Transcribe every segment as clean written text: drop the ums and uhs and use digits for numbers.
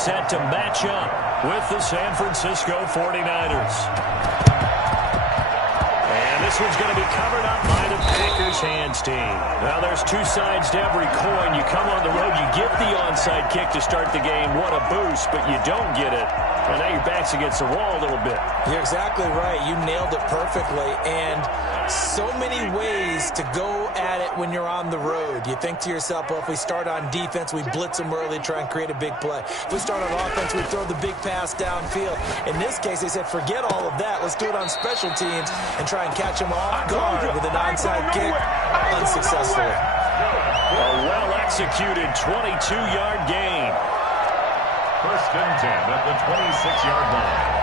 set to match up with the San Francisco 49ers. And this one's going to be covered up by the Packers hands team. Now, there's two sides to every coin. You come on the road, you get the onside kick to start the game. What a boost, but you don't get it. And now your back's against the wall a little bit. You're exactly right. You nailed it perfectly. And so many ways to go at it when you're on the road. You think to yourself, well, if we start on defense, we blitz them early, try and create a big play. If we start on offense, we throw the big pass downfield. In this case, they said, forget all of that. Let's do it on special teams and try and catch them off guard with an onside kick unsuccessfully. A well-executed 22-yard gain. First and 10 at the 26-yard line.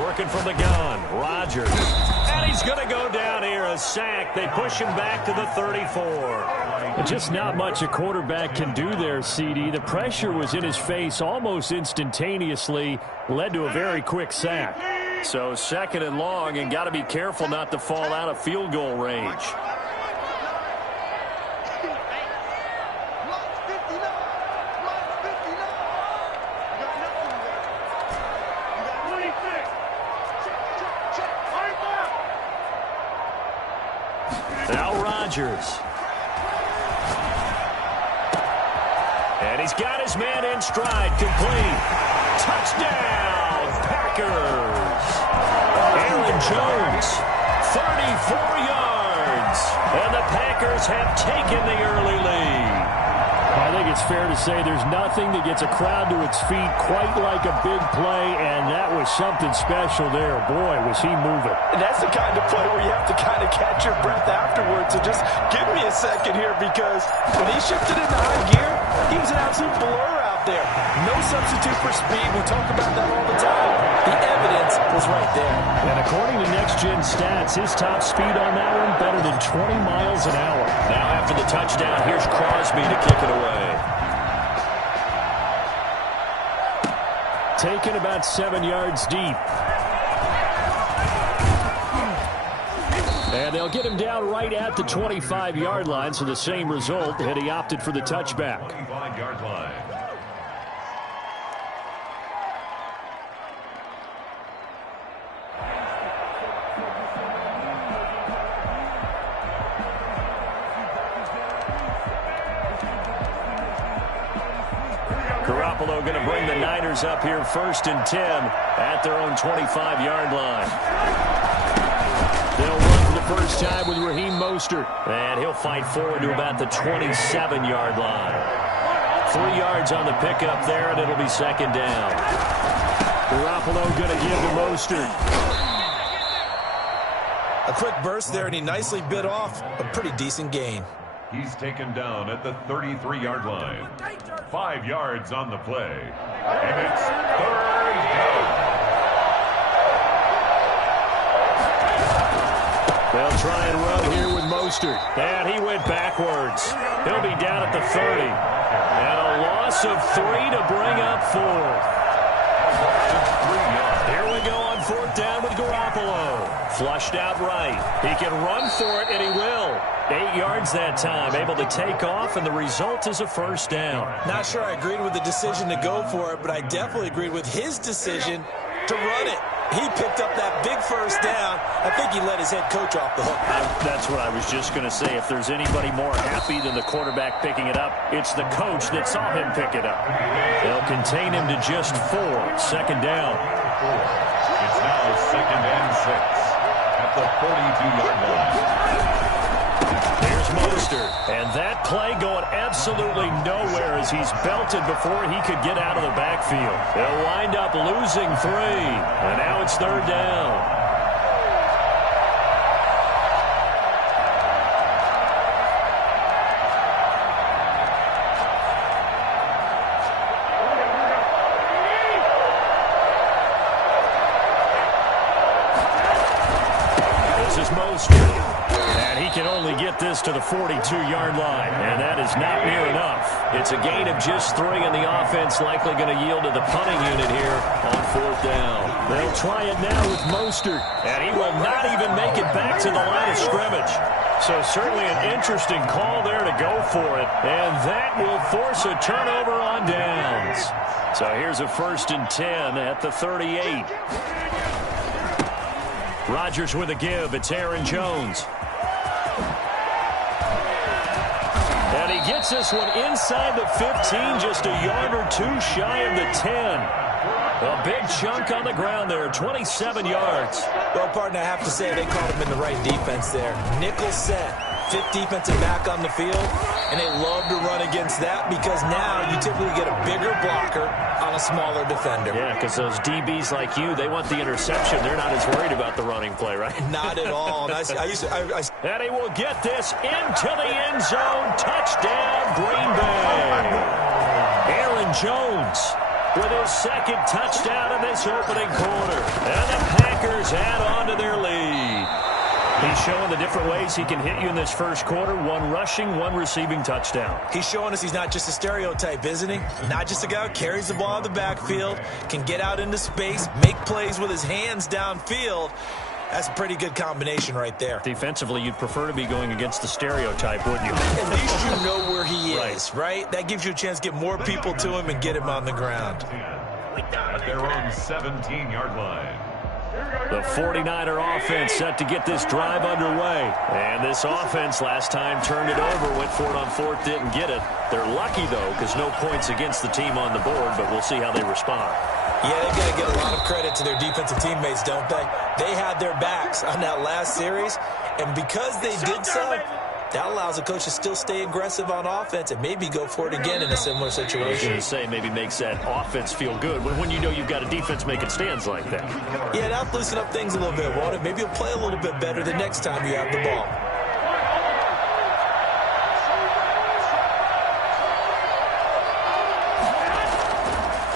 Working from the gun, Rodgers. And he's going to go down here, a sack. They push him back to the 34. Just not much a quarterback can do there, CD. The pressure was in his face almost instantaneously, led to a very quick sack. So second and long, and got to be careful not to fall out of field goal range. Now Rodgers. And he's got his man in stride, complete. Touchdown, Packers. Aaron Jones, 34 yards. And the Packers have taken the early lead. I think it's fair to say there's nothing that gets a crowd to its feet quite like a big play, and that was something special there. Boy, was he moving. And that's the kind of play where you have to kind of catch your breath afterwards. So just give me a second here, because when he shifted into high gear, he was an absolute blur out there. No substitute for speed. We talk about that all the time. The evidence was right there. And according to Next Gen Stats, his top speed on that one better than 20 miles an hour. Now after the touchdown, here's Crosby to kick it away. Taken about 7 yards deep. And they'll get him down right at the 25-yard line, so the same result had he opted for the touchback. 25-yard line. Garoppolo going to bring the Niners up here first and 10 at their own 25-yard line. They'll run for the first time with Raheem Mostert. And he'll fight forward to about the 27-yard line. 3 yards on the pickup there, and it'll be second down. Garoppolo going to give to Mostert. A quick burst there, and he nicely bit off a pretty decent gain. He's taken down at the 33-yard line. 5 yards on the play. And it's third down. They'll try and run here with Mostert. And he went backwards. He'll be down at the 30. And a loss of 3 to bring up fourth. Here we go on fourth down with Garoppolo. Flushed out right. He can run for it, and he will. 8 yards that time, able to take off, and the result is a first down. Not sure I agreed with the decision to go for it, but I definitely agreed with his decision to run it. He picked up that big first down. I think he let his head coach off the hook. That's what I was just going to say. If there's anybody more happy than the quarterback picking it up, it's the coach that saw him pick it up. They'll contain him to just 4. Second down. It's now second and 6 at the 42-yard line. Here's Mostert, and that play going absolutely nowhere as he's belted before he could get out of the backfield. They'll wind up losing 3, and now it's third down. This is Mostert. And he can only get this to the 42-yard line, and that is not near enough. It's a gain of just 3, and the offense likely going to yield to the punting unit here on 4th down. They'll try it now with Mostert, and he will not even make it back to the line of scrimmage. So certainly an interesting call there to go for it, and that will force a turnover on downs. So here's a 1st and 10 at the 38. Rodgers with a give. It's Aaron Jones. And he gets this one inside the 15, just a yard or 2 shy of the 10. A big chunk on the ground there, 27 yards. Well, partner, I have to say they called him in the right defense there. Nickel set, 5th defensive back on the field, and they love to run against that because now you typically get a bigger blocker on a smaller defender. Yeah, because those DBs like you, they want the interception. They're not as worried about the running play, right? Not at all. And and he will get this into the end zone. Touchdown, Green Bay. Aaron Jones with his 2nd touchdown in this opening quarter. And the Packers add on to their lead. He's showing the different ways he can hit you in this first quarter. 1 rushing, 1 receiving touchdown. He's showing us he's not just a stereotype, isn't he? Not just a guy who carries the ball in the backfield, can get out into space, make plays with his hands downfield. That's a pretty good combination right there. Defensively, you'd prefer to be going against the stereotype, wouldn't you? At least you know where he is, right? That gives you a chance to get more people to him and get him on the ground. At their own 17-yard line. The 49er offense set to get this drive underway. And this offense last time turned it over, went for it on 4th, didn't get it. They're lucky, though, because no points against the team on the board, but we'll see how they respond. Yeah, they've got to give a lot of credit to their defensive teammates, don't they? They had their backs on that last series, and because they did so, that allows the coach to still stay aggressive on offense and maybe go for it again in a similar situation. I was going to say, maybe makes that offense feel good when you know you've got a defense making stands like that. Yeah, that'll loosen up things a little bit, won't it? Maybe you'll play a little bit better the next time you have the ball.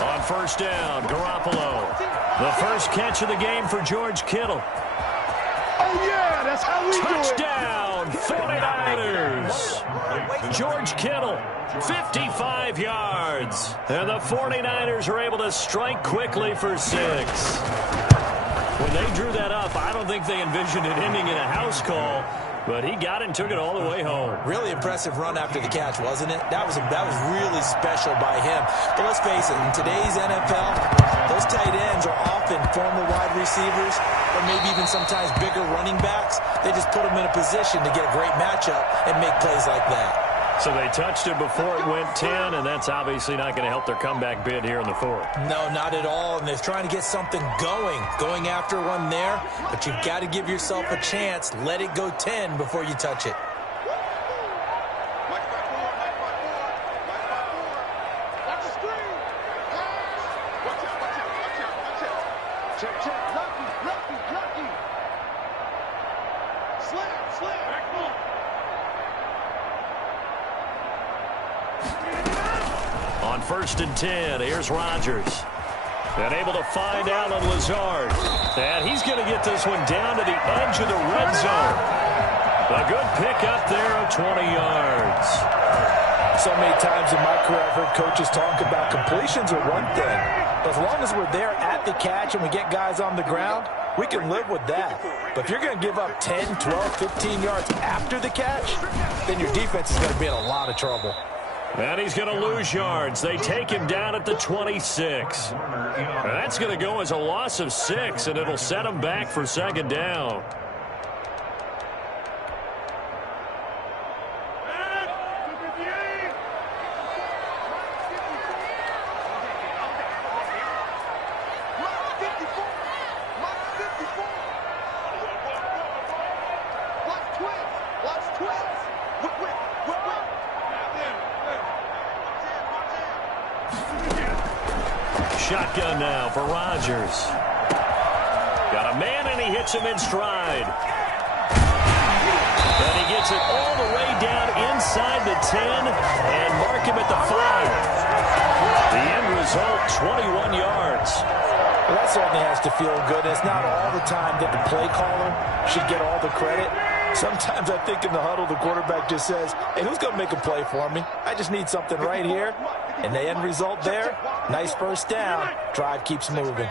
On 1st down, Garoppolo. The first catch of the game for George Kittle. Oh, yeah, that's how we Touchdown, 49ers. George Kittle, 55 yards. And the 49ers are able to strike quickly for 6. When they drew that up, I don't think they envisioned it ending in a house call, but he got it and took it all the way home. Really impressive run after the catch, wasn't it? That was really special by him. But let's face it, in today's NFL, those tight ends are often former wide receivers or maybe even sometimes bigger running backs. They just put them in a position to get a great matchup and make plays like that. So they touched it before it went 10, and that's obviously not going to help their comeback bid here in the 4th. No, not at all, and they're trying to get something going after one there, but you've got to give yourself a chance. Let it go 10 before you touch it. On 1st and 10, here's Rodgers. And able to find Allen Lazard. And he's going to get this one down to the edge of the red zone. A good pick up there of 20 yards. So many times in my career I've heard coaches talk about completions are one thing. But as long as we're there at the catch and we get guys on the ground, we can live with that. But if you're going to give up 10, 12, 15 yards after the catch, then your defense is going to be in a lot of trouble. And he's going to lose yards. They take him down at the 26. And that's going to go as a loss of 6, and it'll set him back for 2nd down. Shotgun now for Rodgers. Got a man, and he hits him in stride. And he gets it all the way down inside the 10 and mark him at the 5. The end result, 21 yards. Well, that certainly has to feel good. It's not all the time that the play caller should get all the credit. Sometimes I think in the huddle, the quarterback just says, hey, who's going to make a play for me? I just need something right here. And the end result there, nice first down. Drive keeps moving.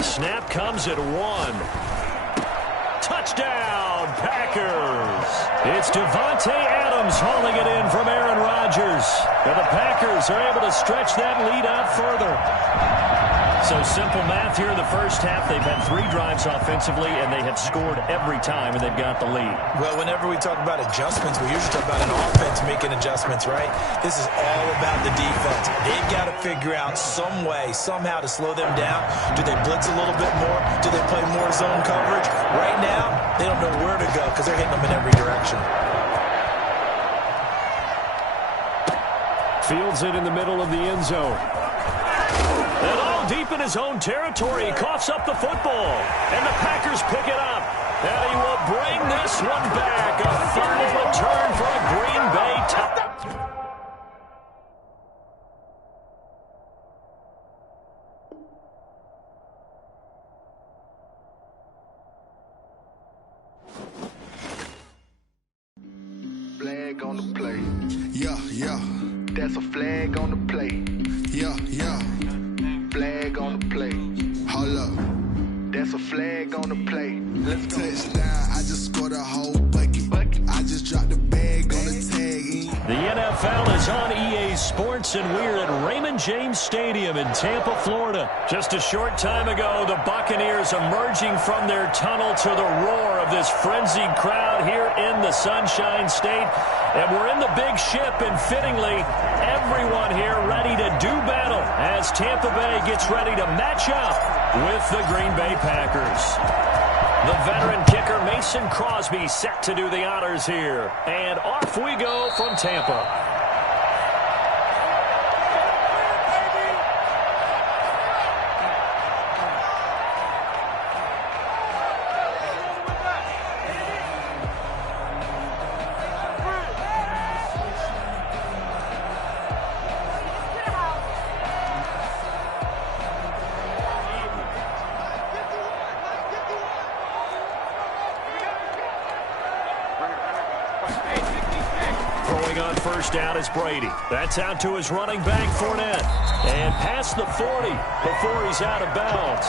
Snap comes at 1. Touchdown, Packers. It's Devontae Adams hauling it in from Aaron Rodgers. And the Packers are able to stretch that lead out further. So simple math here in the first half. They've had 3 drives offensively, and they have scored every time, and they've got the lead. Well, whenever we talk about adjustments, we usually talk about an offense making adjustments, right? This is all about the defense. They've got to figure out some way, somehow to slow them down. Do they blitz a little bit more? Do they play more zone coverage? Right now, they don't know where to go because they're hitting them in every direction. Fields it in the middle of the end zone. And all deep in his own territory, he coughs up the football. And the Packers pick it up. And he will bring this one back. A final return for a Green Bay touchdown. Flag on the play. Yeah, yeah. That's a flag on the play. Yeah, yeah. Flag on the play. Hold up. That's a flag on the play. Let's go. Touchdown. I just scored a whole bucket. I just dropped the bag on the tag. The NFL is on EA Sports, and we're at Raymond James Stadium in Tampa, Florida. Just a short time ago, the Buccaneers emerging from their tunnel to the roar of this frenzied crowd here in the Sunshine State. And we're in the big ship, and fittingly, everyone here ready to do battle as Tampa Bay gets ready to match up with the Green Bay Packers. The veteran kicker Mason Crosby set to do the honors here. And off we go from Tampa. First down is Brady. That's out to his running back, Fournette. And past the 40 before he's out of bounds.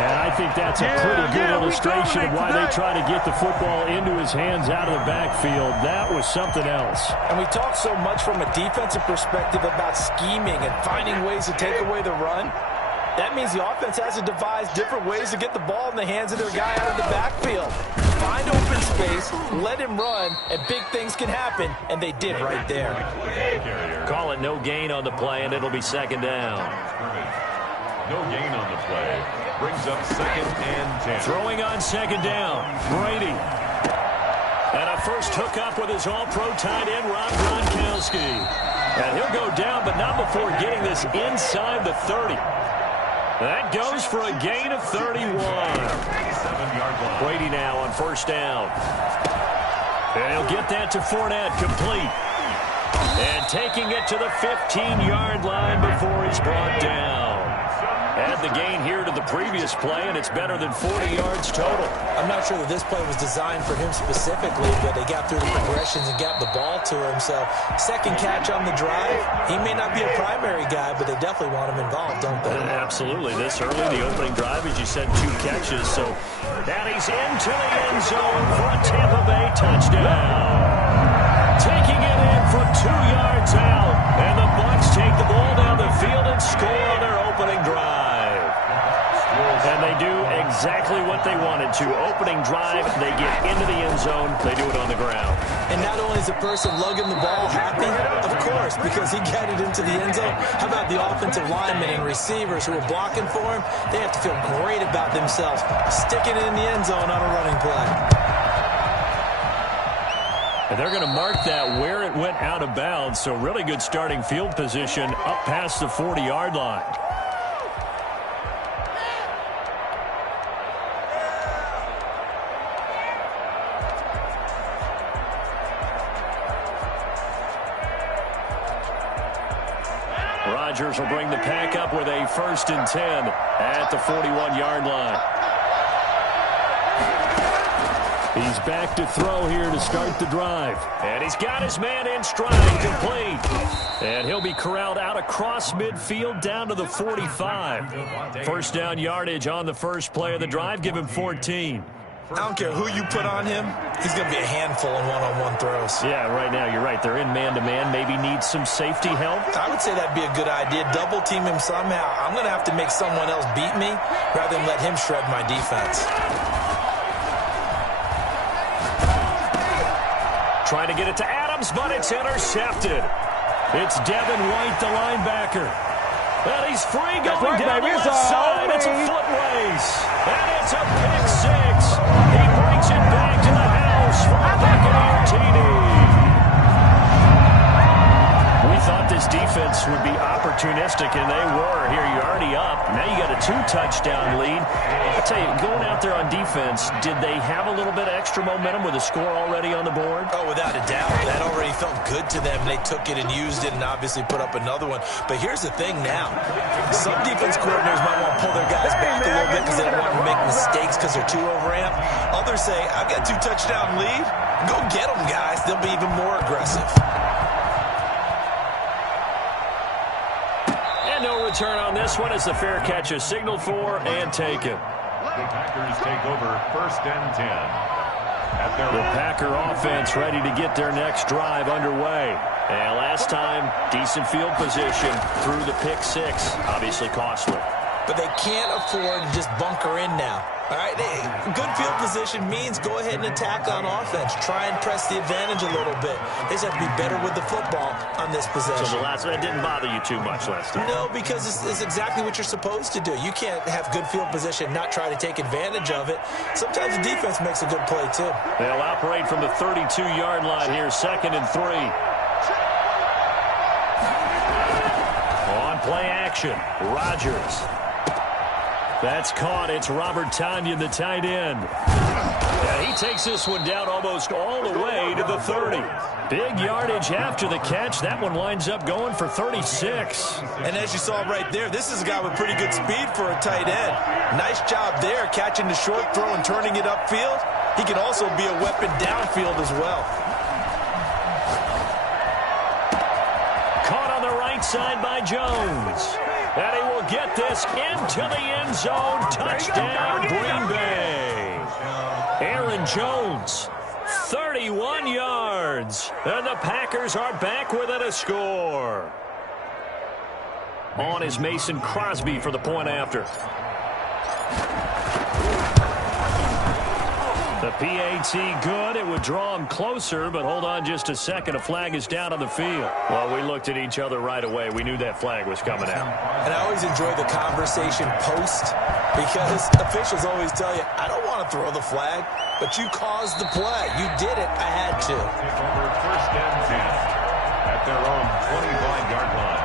And I think that's a pretty good illustration of why they try to get the football into his hands out of the backfield. That was something else. And we talk so much from a defensive perspective about scheming and finding ways to take away the run. That means the offense has to devise different ways to get the ball in the hands of their guy out of the backfield. Find open space, let him run, and big things can happen, and they did right there. Call it no gain on the play, and it'll be second down. No gain on the play. Brings up 2nd and 10. Throwing on second down, Brady. And a first hookup with his all-pro tight end, Rob Gronkowski. And he'll go down, but not before getting this inside the 30. That goes for a gain of 31. Brady now on first down. And he'll get that to Fournette, complete. And taking it to the 15-yard line before he's brought down. Add the gain here to the previous play, and it's better than 40 yards total. I'm not sure that this play was designed for him specifically, but they got through the progressions and got the ball to him. So second catch on the drive. He may not be a primary guy, but they definitely want him involved, don't they? Absolutely. This early, the opening drive, as you said, 2 catches. So that he's into the end zone for a Tampa Bay touchdown. Taking it in from 2 yards out. And the Bucs take the ball down the field and score on their opening drive. And they do exactly what they wanted to. Opening drive, they get into the end zone. They do it on the ground. And not only is the person lugging the ball happy, of course, because he got it into the end zone. How about the offensive linemen and receivers who are blocking for him? They have to feel great about themselves, sticking it in the end zone on a running play. And they're going to mark that where it went out of bounds. So really good starting field position up past the 40-yard line. Rodgers will bring the Pack up with a 1st and 10 at the 41-yard line. He's back to throw here to start the drive. And he's got his man in stride, complete. And he'll be corralled out across midfield down to the 45. 1st down yardage on the first play of the drive. Give him 14. I don't care who you put on him. He's going to be a handful in one-on-one throws. Yeah, right now you're right. They're in man-to-man. Maybe need some safety help. I would say that'd be a good idea. Double team him somehow. I'm going to have to make someone else beat me rather than let him shred my defense. Trying to get it to Adams, but it's intercepted. It's Devin White, the linebacker. And he's free going down the left side. It's a foot race. And it's a pick six. He brings it back to the house for a Buccaneer TD. We thought this defense would be opportunistic, and they were. Here, you're already up. Now you got a 2-touchdown lead. I tell you, going out there on defense, did they have a little bit of extra momentum with a score already on the board? Oh, without a doubt. That already felt good to them. They took it and used it and obviously put up another one. But here's the thing now. Some defense coordinators might want to pull their guys back a little bit because they don't want to make mistakes because they're too overamped. Others say, I've got a 2-touchdown lead. Go get them, guys. They'll be even more aggressive. No return on this one as the fair catch is signaled for and taken. The Packers take over 1st and 10. The Packer offense ready to get their next drive underway. And last time, decent field position through the pick six. Obviously costly. But they can't afford to just bunker in now. All right, good field position means go ahead and attack on offense. Try and press the advantage a little bit. They just have to be better with the football on this possession. So that didn't bother you too much last time? No, because it's exactly what you're supposed to do. You can't have good field position, not try to take advantage of it. Sometimes the defense makes a good play, too. They'll operate from the 32-yard line here, 2nd and 3. On play action, Rodgers. That's caught. It's Robert Tonyan, the tight end. And he takes this one down almost all the way to the 30. Big yardage after the catch. That one winds up going for 36. And as you saw right there, this is a guy with pretty good speed for a tight end. Nice job there, catching the short throw and turning it upfield. He can also be a weapon downfield as well. Caught on the right side by Jones. And he will get this into the end zone. Touchdown, Green Bay. Aaron Jones, 31 yards. And the Packers are back within a score. On is Mason Crosby for the point after. The PAT good. It would draw him closer, but hold on just a second. A flag is down on the field. Well, we looked at each other right away. We knew that flag was coming out. And I always enjoy the conversation post because officials always tell you, I don't want to throw the flag, but you caused the play. You did it. I had to. Take over 1st and 10 at their own 25-yard line.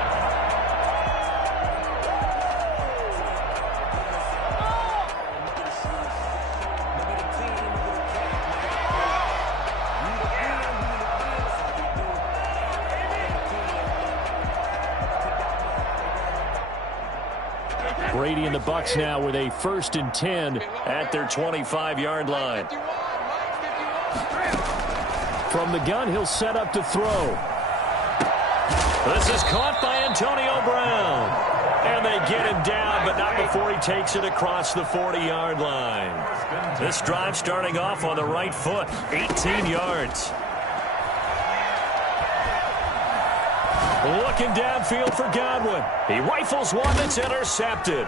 Brady and the Bucs now with a 1st and 10 at their 25-yard line. From the gun, he'll set up to throw. This is caught by Antonio Brown. And they get him down, but not before he takes it across the 40-yard line. This drive starting off on the right foot, 18 yards. Looking downfield for Godwin. He rifles one that's intercepted.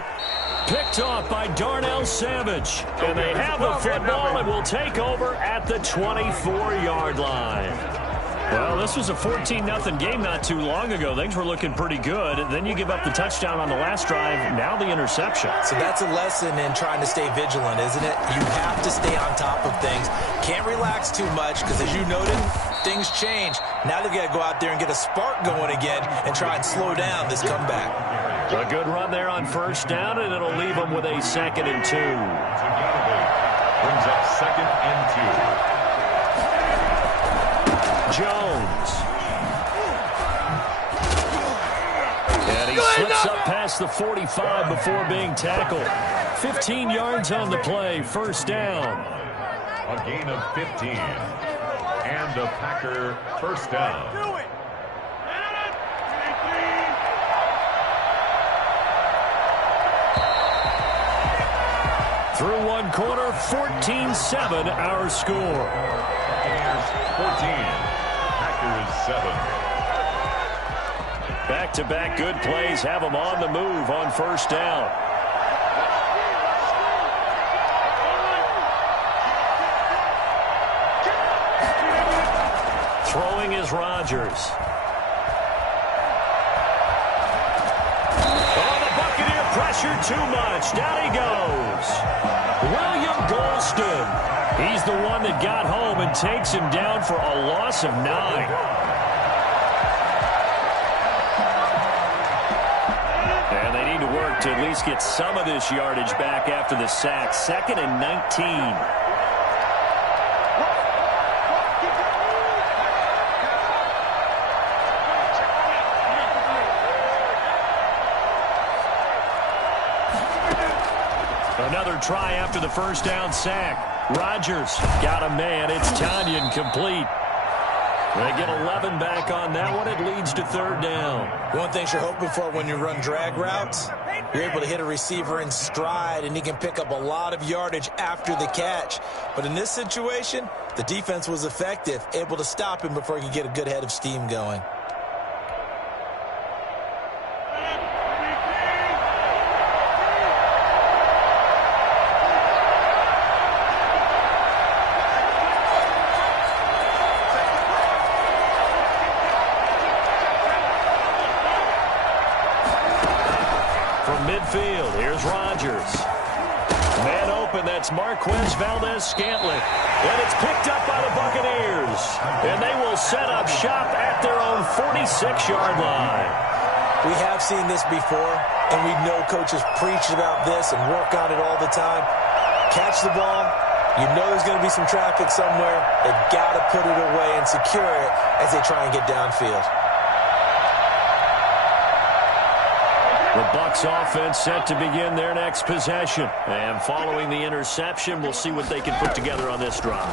Picked off by Darnell Savage. And they have the football and will take over at the 24-yard line. Well, this was a 14-0 game not too long ago. Things were looking pretty good. Then you give up the touchdown on the last drive. Now the interception. So that's a lesson in trying to stay vigilant, isn't it? You have to stay on top of things. Can't relax too much because, as you noted, things change. Now they've got to go out there and get a spark going again and try and slow down this comeback. A good run there on 1st down, and it'll leave them with a 2nd and 2. Brings up 2nd and 2. Jones. And He slips up past the 45 before being tackled. 15 yards on the play, first down. A gain of 15. And a Packer first down. Through one quarter, 14-7 our score. Bears 14. Packers 7. Back-to-back good plays have them on the move on first down. Throwing is Rodgers. Oh, the Buccaneer pressure too much. Down he goes. William Golston. He's the one that got home and takes him down for a loss of 9. And they need to work to at least get some of this yardage back after the sack. 2nd and 19. Another try after the first down sack. Rodgers got a man. It's Tanyan complete. They get 11 back on that one. It leads to third down. One thing you're hoping for when you run drag routes, you're able to hit a receiver in stride, and he can pick up a lot of yardage after the catch. But in this situation, the defense was effective, able to stop him before he could get a good head of steam going. Midfield, here's Rodgers. Man open, that's Marquez Valdez-Scantling. And it's picked up by the Buccaneers. And they will set up shop at their own 46-yard line. We have seen this before, and we know coaches preach about this and work on it all the time. Catch the ball. You know there's going to be some traffic somewhere. They've got to put it away and secure it as they try and get downfield. The Bucs offense set to begin their next possession. And following the interception, we'll see what they can put together on this drive.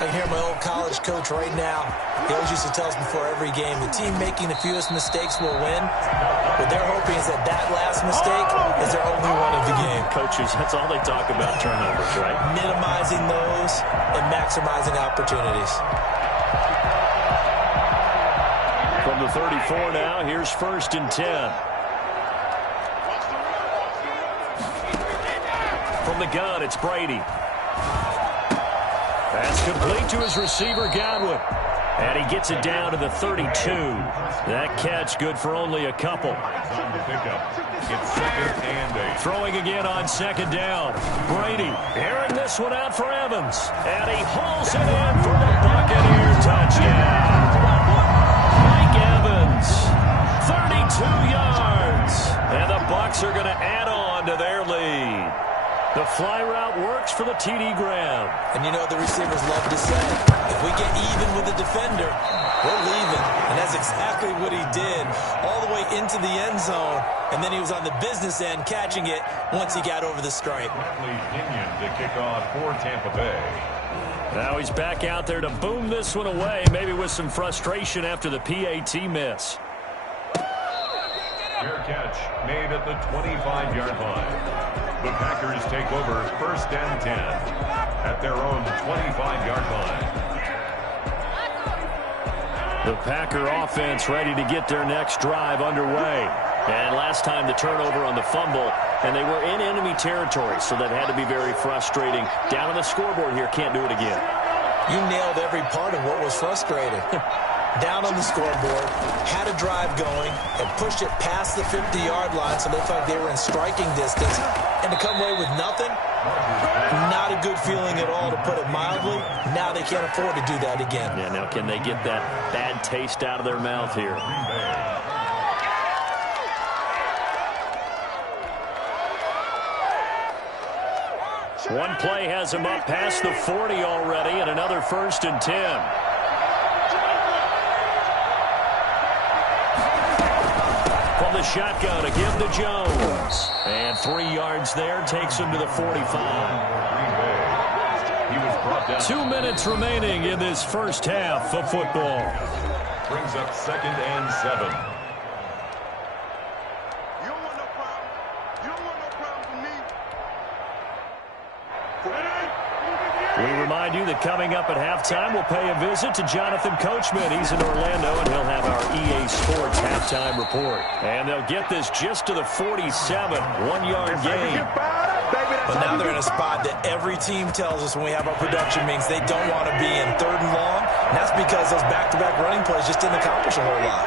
I hear my old college coach right now. He always used to tell us before every game, the team making the fewest mistakes will win. What they're hoping is that that last mistake is their only one of the game. Coaches, that's all they talk about, turnovers, right? Minimizing those and maximizing opportunities. From the 34 now, here's 1st and 10. From the gun, it's Brady. That's complete to his receiver, Godwin. And he gets it down to the 32. That catch good for only a couple. It's 2nd and 8. Throwing again on 2nd down. Brady airing this one out for Evans. And he hauls it in for the Buccaneer touchdown. Mike Evans, 32 yards. And the Bucs are going to add on to their lead. The fly route works for the TD Graham. And you know the receivers love to say, if we get even with the defender, we're leaving. And that's exactly what he did all the way into the end zone. And then he was on the business end catching it once he got over the stripe. Kenyon to kick off for Tampa Bay. Now he's back out there to boom this one away, maybe with some frustration after the PAT miss. Fair catch made at the 25-yard line. The Packers take over 1st and 10 at their own 25-yard line. The Packer offense ready to get their next drive underway. And last time the turnover on the fumble, and they were in enemy territory, so that had to be very frustrating. Down on the scoreboard here, can't do it again. You nailed every part of what was frustrating. Down on the scoreboard, had a drive going, and pushed it past the 50-yard line so they felt like they were in striking distance. And to come away with nothing, not a good feeling at all, to put it mildly. Now they can't afford to do that again. Yeah, now can they get that bad taste out of their mouth here? One play has him up past the 40 already, and another 1st and 10. From the shotgun to give to Jones. And 3 yards there takes him to the 45. 2 minutes remaining in this first half of football. Brings up 2nd and 7. You don't want no problem. You don't want no problem for me. We remind you that coming up at halftime, we'll pay a visit to Jonathan Coachman. He's in Orlando, and he'll have our EA Sports halftime report. And they'll get this just to the 47, 1-yard gain. But now they're in a spot that every team tells us when we have our production meetings they don't want to be in 3rd and long. And that's because those back-to-back running plays just didn't accomplish a whole lot.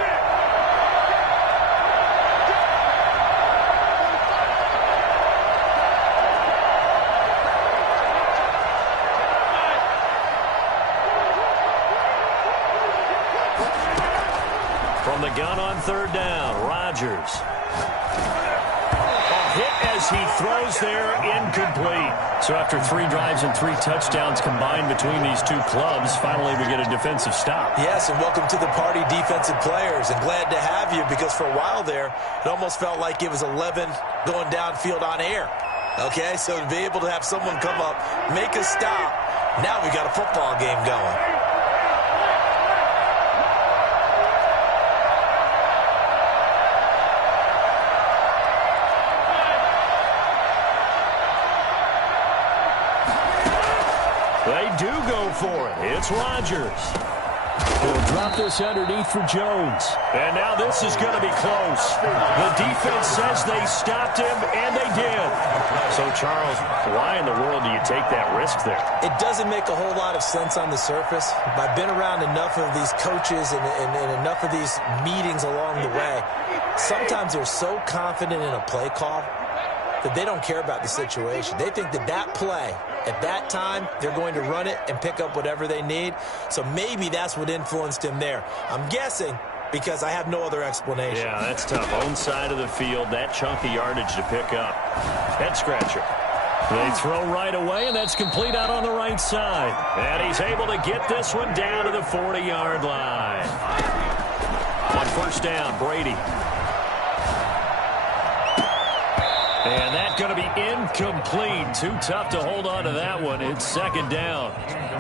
From the gun on 3rd down, Rodgers. Hit as he throws there, incomplete. So after 3 drives and 3 touchdowns combined between these two clubs, finally we get a defensive stop. Yes, and welcome to the party, defensive players. And glad to have you because for a while there, it almost felt like it was 11 going downfield on air. Okay, so to be able to have someone come up, make a stop, now we got a football game going. They do go for it. It's Rodgers. He'll drop this underneath for Jones. And now this is going to be close. The defense says they stopped him, and they did. So, Charles, why in the world do you take that risk there? It doesn't make a whole lot of sense on the surface. I've been around enough of these coaches and enough of these meetings along the way. Sometimes they're so confident in a play call that they don't care about the situation. They think that that play, at that time, they're going to run it and pick up whatever they need. So maybe that's what influenced him there. I'm guessing because I have no other explanation. Yeah, that's tough. Own side of the field, that chunk of yardage to pick up. Head scratcher. They throw right away, and that's complete out on the right side. And he's able to get this one down to the 40-yard line. On 1st down, Brady. And that's going to be incomplete. Too tough to hold on to that one. It's 2nd down.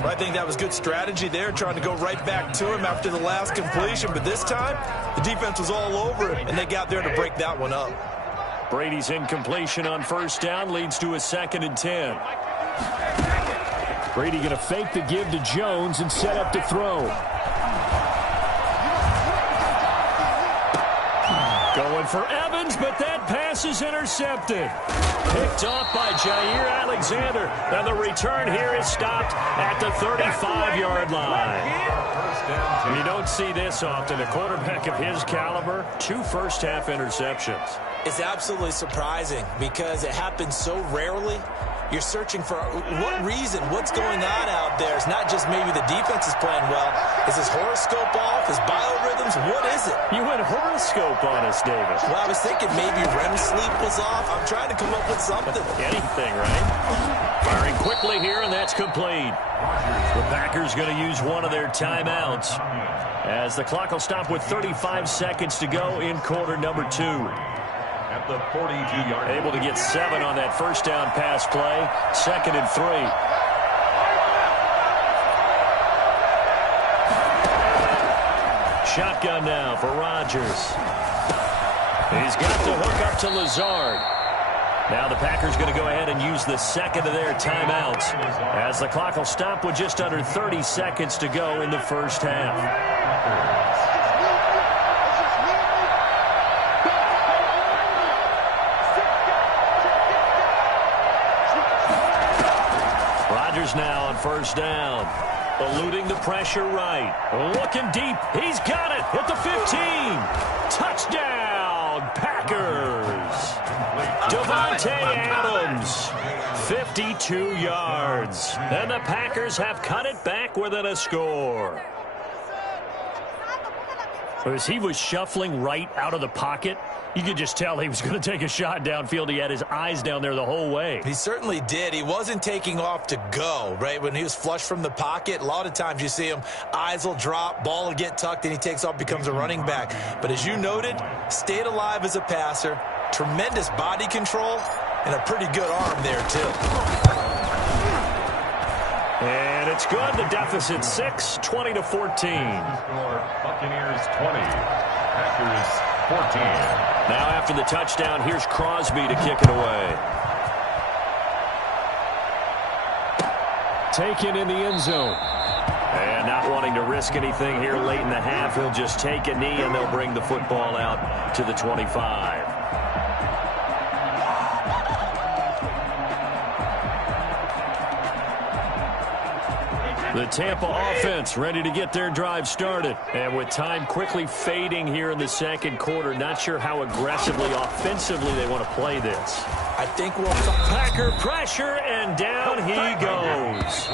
I think that was good strategy there, trying to go right back to him after the last completion. But this time, the defense was all over him, and they got there to break that one up. Brady's incompletion on 1st down leads to a 2nd and 10. Brady going to fake the give to Jones and set up to throw. Going for Evans, but that pass is intercepted. Picked off by Jair Alexander. And the return here is stopped at the 35-yard line. You don't see this often. A quarterback of his caliber, 2 first-half interceptions. It's absolutely surprising because it happens so rarely. You're searching for what reason, what's going on out there. It's not just maybe the defense is playing well. Is his horoscope off? His biorhythms? What is it? You went horoscope on us, David. Well, I was thinking maybe REM sleep was off. I'm trying to come up with something. Anything, right? Firing quickly here, and that's complete. The Packers going to use one of their timeouts as the clock will stop with 35 seconds to go in quarter number 2. At the 42-yard line. Able to get 7 on that 1st down pass play. 2nd and 3. Shotgun now for Rodgers. He's got the hook up to Lazard. Now the Packers going to go ahead and use the 2nd of their timeouts as the clock will stop with just under 30 seconds to go in the 1st half. Now on 1st down. Eluding the pressure right. Looking deep. He's got it at the 15. Touchdown, Packers. Devontae Adams, 52 yards. And the Packers have cut it back within a score. As he was shuffling right out of the pocket, You could just tell he was going to take a shot downfield. He had his eyes down there the whole way. He certainly did. He wasn't taking off to go, right? When he was flush from the pocket, a lot of times you see him, eyes will drop, ball will get tucked, and he takes off, becomes a running back. But as you noted, stayed alive as a passer, tremendous body control, and a pretty good arm there, too. And it's good. The deficit 6, 20-14. Score, Buccaneers 20, Packers 14. Now after the touchdown, here's Crosby to kick it away. Taken in the end zone. And not wanting to risk anything here late in the half, he'll just take a knee and they'll bring the football out to the 25. The Tampa offense ready to get their drive started. And with time quickly fading here in the second quarter, not sure how aggressively, offensively they want to play this. I think we'll... Packer pressure, and down he goes.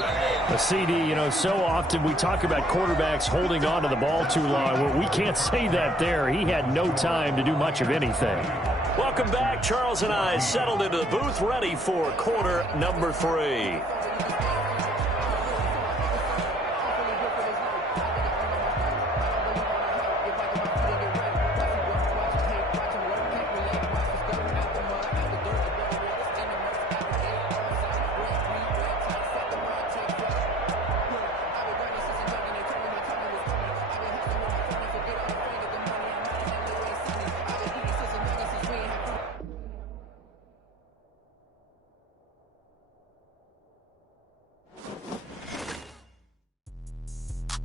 A CD, so often we talk about quarterbacks holding on to the ball too long. Well, we can't say that there. He had no time to do much of anything. Welcome back. Charles and I settled into the booth, ready for quarter number 3.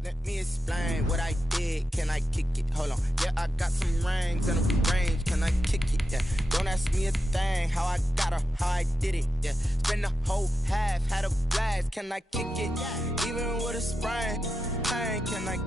Let me explain what I did. Can I kick it? Hold on. Yeah, I got some rings and a range. Can I kick it? Yeah. Don't ask me a thing. How I got her, how I did it. Yeah. Spend the whole half, had a blast. Can I kick it? Even with a sprain, can I